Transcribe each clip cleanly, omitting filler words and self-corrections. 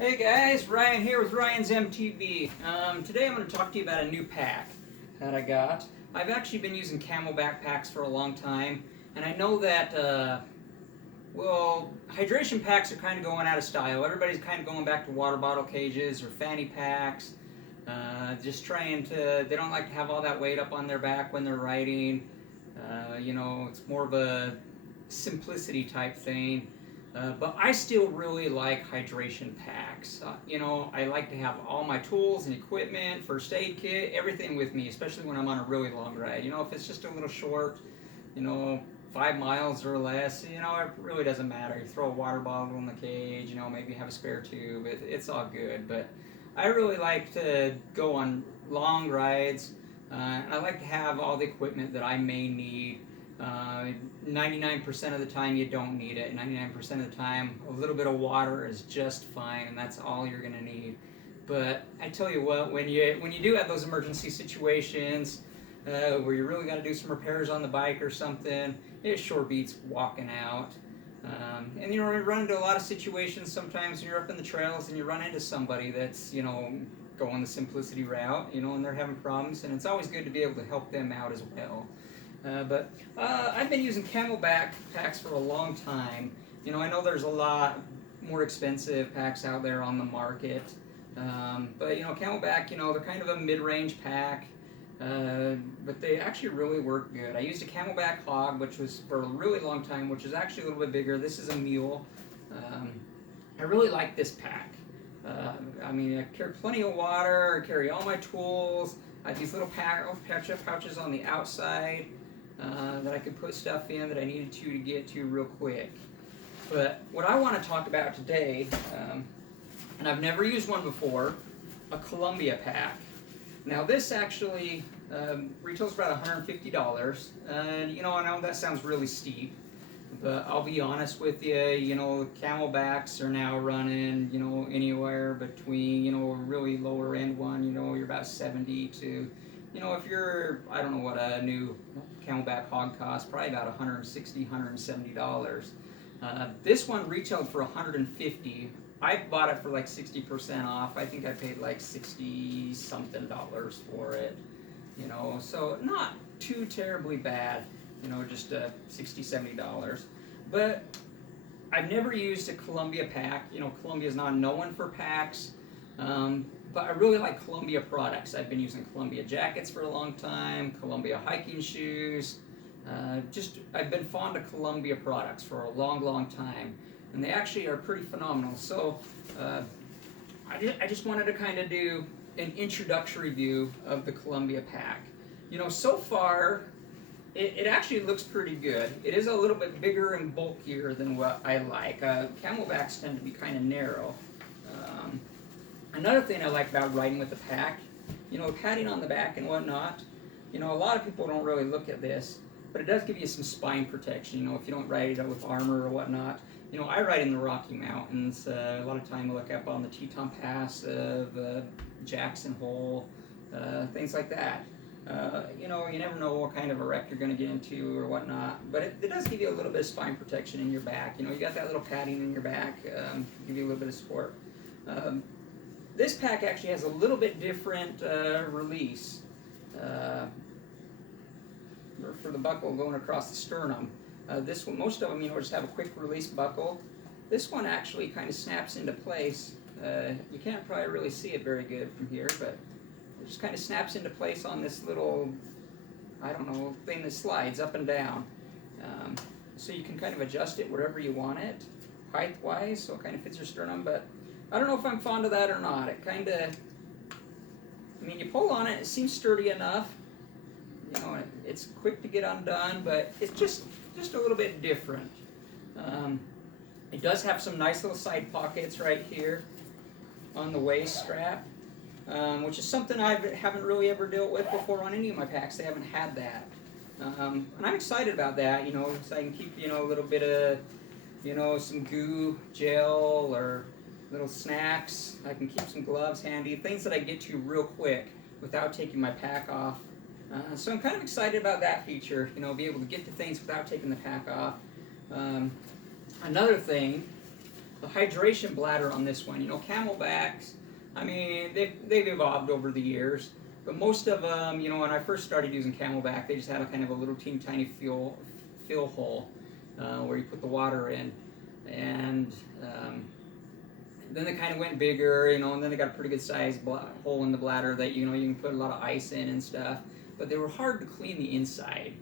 Hey guys, Ryan here with Ryan's MTB. Today I'm going to talk to you about a new pack that I got. I've actually been using CamelBak packs for a long time, and I know that, hydration packs are kind of going out of style. Everybody's kind of going back to water bottle cages or fanny packs. Just trying to, they don't like to have all that weight up on their back when they're riding. It's more of a simplicity type thing. But I still really like hydration packs. I like to have all my tools and equipment, first aid kit, everything with me, especially when I'm on a really long ride. If it's just a little short, 5 miles or less, it really doesn't matter. You throw a water bottle in the cage, maybe have a spare tube, it's all good. But I really like to go on long rides, and I like to have all the equipment that I may need. 99% of the time you don't need it. 99% of the time a little bit of water is just fine, and that's all you're going to need. But I tell you what, when you do have those emergency situations where you really got to do some repairs on the bike or something, it sure beats walking out. And you run into a lot of situations sometimes when you're up in the trails and you run into somebody that's going the simplicity route, and they're having problems, and it's always good to be able to help them out as well. But I've been using CamelBak packs for a long time. I know there's a lot more expensive packs out there on the market. But CamelBak, they're kind of a mid-range pack. But they actually really work good. I used a CamelBak Hog, which was for a really long time, which is actually a little bit bigger. This is a mule. I really like this pack. I carry plenty of water, I carry all my tools. I have these little pouches on the outside that I could put stuff in that I needed to get to real quick. But what I want to talk about today, and I've never used one before, a Columbia pack. Now this actually retails for about $150, and I know that sounds really steep, but I'll be honest with you, CamelBaks are now running, anywhere between, a really lower end one, you're about 70 to, if you're, I don't know what a new CamelBak Hog costs, probably about $160, $170. This one retailed for $150. I bought it for like 60% off. I think I paid like 60 something dollars for it, so not too terribly bad. Just $60, $70. But I've never used a Columbia pack. Columbia's not known for packs, but I really like Columbia products. I've been using Columbia jackets for a long time, Columbia hiking shoes. I've been fond of Columbia products for a long, long time, and they actually are pretty phenomenal. So I just wanted to kind of do an introductory view of the Columbia pack. So far, it actually looks pretty good. It is a little bit bigger and bulkier than what I like. CamelBaks tend to be kind of narrow. Another thing I like about riding with the pack, padding on the back and whatnot. A lot of people don't really look at this, but it does give you some spine protection. If you don't ride with armor or whatnot. I ride in the Rocky Mountains. A lot of time I look up on the Teton Pass of Jackson Hole, things like that. You never know what kind of a wreck you're going to get into or whatnot, but it does give you a little bit of spine protection in your back. You got that little padding in your back, give you a little bit of support. This pack actually has a little bit different release for the buckle going across the sternum. This one, most of them, just have a quick release buckle. This one actually kind of snaps into place. You can't probably really see it very good from here, but it just kind of snaps into place on this little, thing that slides up and down. So you can kind of adjust it wherever you want it, height-wise, so it kind of fits your sternum. But I don't know if I'm fond of that or not. It kind of, you pull on it, it seems sturdy enough. It's quick to get undone, but it's just a little bit different. It does have some nice little side pockets right here on the waist strap, which is something I haven't really ever dealt with before on any of my packs. They haven't had that. And I'm excited about that, so I can keep, a little bit of, some goo, gel, or little snacks. I can keep some gloves handy, things that I get to real quick without taking my pack off. So I'm kind of excited about that feature, be able to get to things without taking the pack off. Another thing the hydration bladder on this one. You know, Camelbacks, I mean, they've evolved over the years, but most of them, you know, when I first started using Camelback, they just had a kind of a little teeny tiny fill hole where you put the water in, and then they kind of went bigger, you know, and then they got a pretty good sized hole in the bladder that, you know, you can put a lot of ice in and stuff, but they were hard to clean the inside.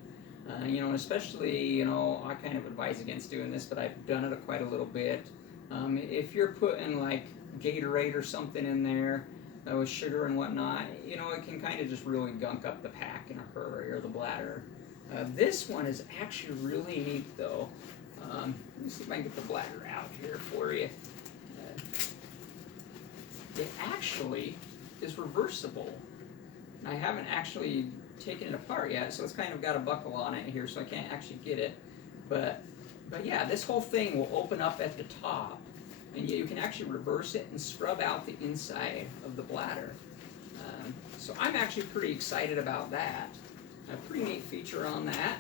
You know, especially, you know, I kind of advise against doing this, but I've done it quite a little bit. If you're putting like Gatorade or something in there with sugar and whatnot, you know, it can kind of just really gunk up the pack in a hurry, or the bladder. This one is actually really neat though. Let me see if I can get the bladder out here for you. It actually is reversible. I haven't actually taken it apart yet, so it's kind of got a buckle on it here, so I can't actually get it. But yeah, this whole thing will open up at the top, and you can actually reverse it and scrub out the inside of the bladder. So I'm actually pretty excited about that. A pretty neat feature on that.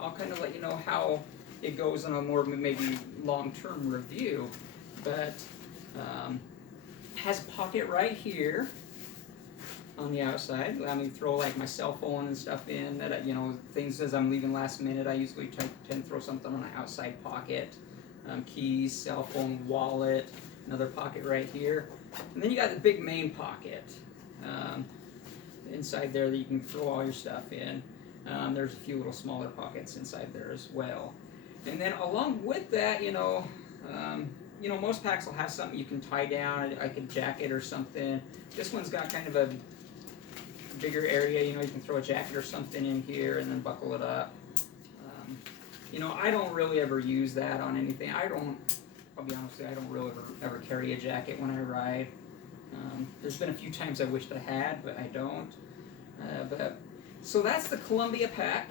I'll kind of let you know how it goes on a more maybe long-term review, but has a pocket right here on the outside. Allow me to throw like my cell phone and stuff in, that, you know, things as I'm leaving last minute. I usually tend to throw something on the outside pocket. Keys, cell phone, wallet, another pocket right here. And then you got the big main pocket inside there that you can throw all your stuff in. There's a few little smaller pockets inside there as well. And then along with that, you know, most packs will have something you can tie down, like a jacket or something. This one's got kind of a bigger area, you know, you can throw a jacket or something in here and then buckle it up. You know, I don't really ever use that on anything. I'll be honest with you, I don't really ever carry a jacket when I ride. There's been a few times I wished I had, but I don't. So that's the Columbia pack.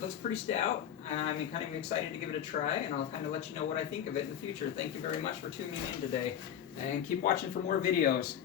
Looks pretty stout. I'm kind of excited to give it a try, and I'll kind of let you know what I think of it in the future. Thank you very much for tuning in today, and keep watching for more videos.